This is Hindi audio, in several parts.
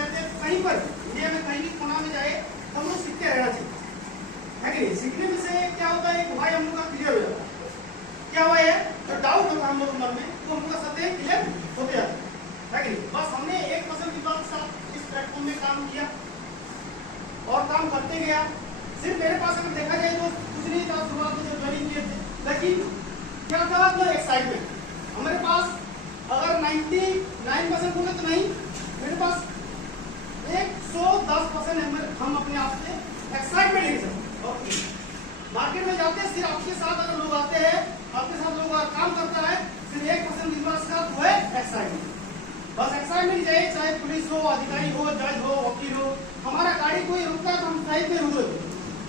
रहते हैं, कहीं पर इंडिया में कहीं भी कोना में जाए हम लोग सीखते रहना चाहिए, है कि नहीं। सीखने में से क्या होता है कि भाई हम लोग का क्लियर हो जाता है, क्या हुआ है जो डाउट होता है हम लोग मन में वो हम लोग का सत्य क्लियर होते जाता है कि नहीं। बस हमने 1% की बात साथ इस प्लेटफॉर्म में काम किया और काम करते गया। सिर्फ मेरे पास अगर देखा जाए तो कुछ नहीं था शुरुआत में जो ज्वाइनिंग किए थे, लेकिन क्या था मतलब एक्साइटमेंट। हमारे पास अगर 99% होंगे तो नहीं, मेरे पास 110% हम अपने आप से एक्साइटमेंट लेके चलते। मार्केट में जाते हैं, सिर्फ आपके साथ अगर लोग आते हैं, आपके साथ लोग काम करता है, सिर्फ 1% विश्वास का वो है एक्साइटमेंट। बस एक्साइटमेंट चाहिए, चाहे पुलिस हो, अधिकारी हो, जज हो, वकील हो। हमारा गाड़ी कोई रुकता है तो हम साइड में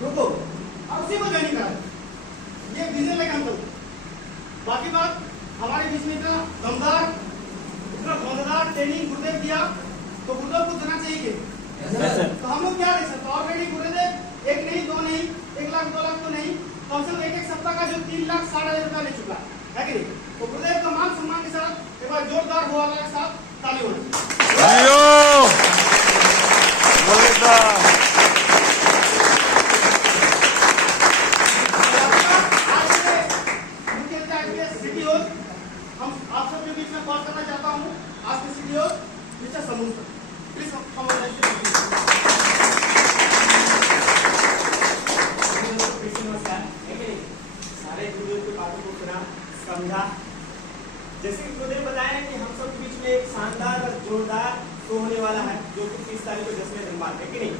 रुको और उसी को ज्वाइनिंग करा, ये विजन लेकर हम चलते। बाकी बात हमारे बीच में इतना दमदार ट्रेनिंग गुरुदेव दिया, तो गुरुदेव को देना चाहिए। तो हम लोग क्या कर सकते हैं, ऑलरेडी गुरुदेव 1 नहीं 2 नहीं 1 लाख 2 लाख तो नहीं, कम से कम एक सप्ताह का जो 3,60,000 रुपया ले चुका है कि नहीं। तो गुरुदेव का मान सम्मान के साथ एक बार जोरदार हुआ के साथ ताली होनी। हम आप सबके बीच में बात करना चाहता हूँ आज के सीडीओ मिस्टर समूह सर, प्लीज नमस्कार। सारे गुरुदेव की बातों को सुना समझा। जैसे कि गुरुदेव बताया कि हम सब के बीच में एक शानदार और जोरदार शो होने वाला है, जो कि 30 तारीख को 10वें दिन बाद है कि नहीं।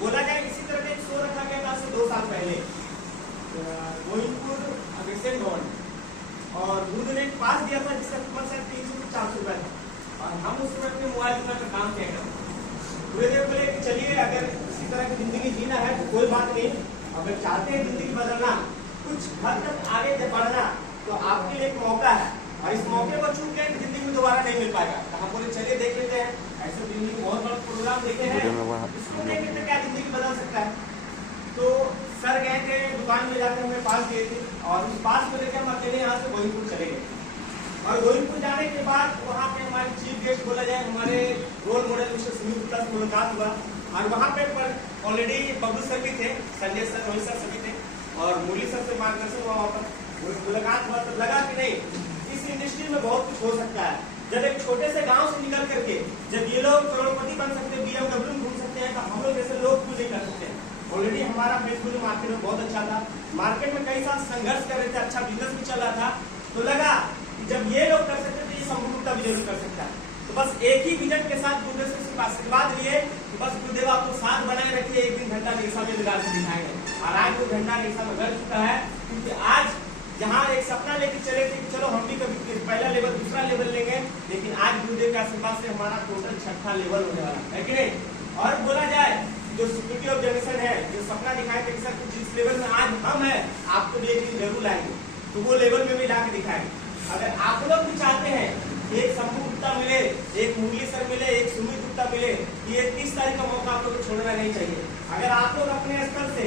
बोला जाए इसी तरह का एक शो रखा गया था आज से 2 साल पहले गोविंदपुर अभिषेक भवन, और गुरुदेव ने एक पास दिया था जिसका कीमत शायद 300 से 400 रुपए था, और हम उस समय अपने मोबाइल फोन पर काम किया करते। गुरुदेव बोले कि चलिए अगर इसी तरह की जिंदगी जीना है तो कोई बात नहीं, अगर चाहते हैं जिंदगी बदलना, कुछ हद तक आगे बढ़ना, तो आपके लिए एक मौका है, और इस मौके को चूक गए जिंदगी में दोबारा नहीं मिल पाएगा। तो हम बोले चलिए देख लेते हैं, ऐसे जिंदगी में बहुत बड़ा प्रोग्राम देखे हैं, इसको देख लेते क्या जिंदगी बदल सकता है। तो सर गए थे दुकान में जाकर हमें पास दिए थे, और उस पास को लेकर हम अकेले यहाँ से गोविंदपुर चले गए। और गोविंदपुर जाने के बाद वहाँ पे हमारे चीफ गेस्ट बोला जाए हमारे role model mister Sumit Gupta से मुलाकात हुआ, और वहाँ पे ऑलरेडी बबलू सर भी थे, संजय सर, रोहित सर सभी थे, और मुरली सर से मार्गदर्शन हुआ, वहाँ पर मुलाकात हुआ। तो लगा कि नहीं इस इंडस्ट्री में बहुत कुछ हो सकता है। जब एक छोटे से गाँव से निकल करके जब ये लोग करोड़पति बन सकते हैं, BMW में घूम सकते हैं, तो हम लोग जैसे लोग क्यों नहीं कर सकते। ऑलरेडी हमारा फेसबुक मार्केट में बहुत अच्छा था, मार्केट में कई साल संघर्ष कर रहे थे, अच्छा बिजनेस भी चल रहा था। तो लगा कि जब ये लोग कर सकते तो ये शंभू गुप्ता भी जरूर कर सकता है। तो बस एक ही विजन के साथ गुरुदेव से सिर्फ आशीर्वाद लिए कि बस गुरुदेव आपको साथ बनाए रखिए, एक दिन घंटा निशा में लगा के दिखाएंगे। और आज वो घंटा निशा में लग चुका है, क्योंकि आज जहाँ एक सपना लेके चले थे कि चलो हम भी कभी पहला लेवल दूसरा लेवल लेंगे, लेकिन आज गुरुदेव के आशीर्वाद से हमारा टोटल 6ठा लेवल होने वाला है कि नहीं। और बोला जाए जो सिक्योरिटी ऑफ जनरेशन है, जो सपना दिखाए थे कि सर कुछ जिस लेवल में आज हम हैं आपको भी एक दिन जरूर लाएंगे, तो वो लेवल में भी ला के दिखाएंगे। अगर आप लोग भी चाहते हैं एक शंभू गुप्ता मिले, एक मुरली सर मिले, एक सुमित गुप्ता मिले, ये 30 तारीख का मौका आप लोग को छोड़ना नहीं चाहिए। अगर आप लोग अपने स्तर से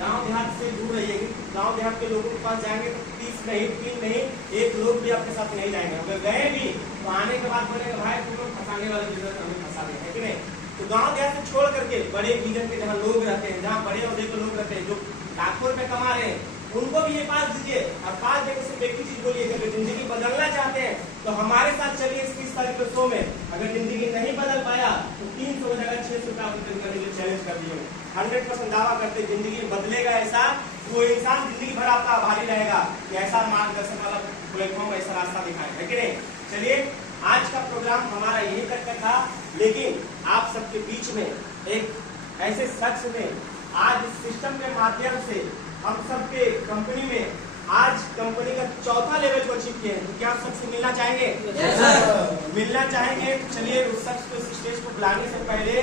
गांव देहात से दूर रहिएगा, गांव देहात के लोगों के पास जाएंगे तो 30 नहीं 3 नहीं 1 लोग भी आपके साथ नहीं जाएंगे। अगर गए भी तो आने के बाद बोलेगा भाई तुम लोग फंसाने वाले बिजनेस हमें फंसा रहे हैं कि नहीं। तो गांव देहात से छोड़ करके बड़े विजन के जहाँ लोग रहते हैं, जहाँ बड़े औहदे के लोग रहते हैं, जो लाखों रुपए कमा रहे हैं, उनको भी ये पास दीजिए। और पास देने से एक ही चीज बोलिए, अगर जिंदगी बदलना चाहते हैं तो हमारे साथ चलिए इस 30 तारीख के शो में। अगर जिंदगी नहीं बदल पाया तो 300 की जगह 600 रुपया करने के लिए चैलेंज कर दिए। 100% दावा करते जिंदगी बदलेगा ऐसा, वो इंसान जिंदगी भर आपका आभारी रहेगा कि ऐसा मार्गदर्शन वाला प्लेटफॉर्म, ऐसा रास्ता दिखाएगा, है कि नहीं। चलिए आज का प्रोग्राम हमारा यही तक का था, लेकिन आप सबके बीच में एक ऐसे शख्स ने आज इस सिस्टम के माध्यम से हम सबके कंपनी में आज कंपनी का 4था लेवल को अचीव किए हैं। तो क्या आप सबसे मिलना चाहेंगे? मिलना चाहेंगे तो चलिए उस शख्स को इस स्टेज को बुलाने से पहले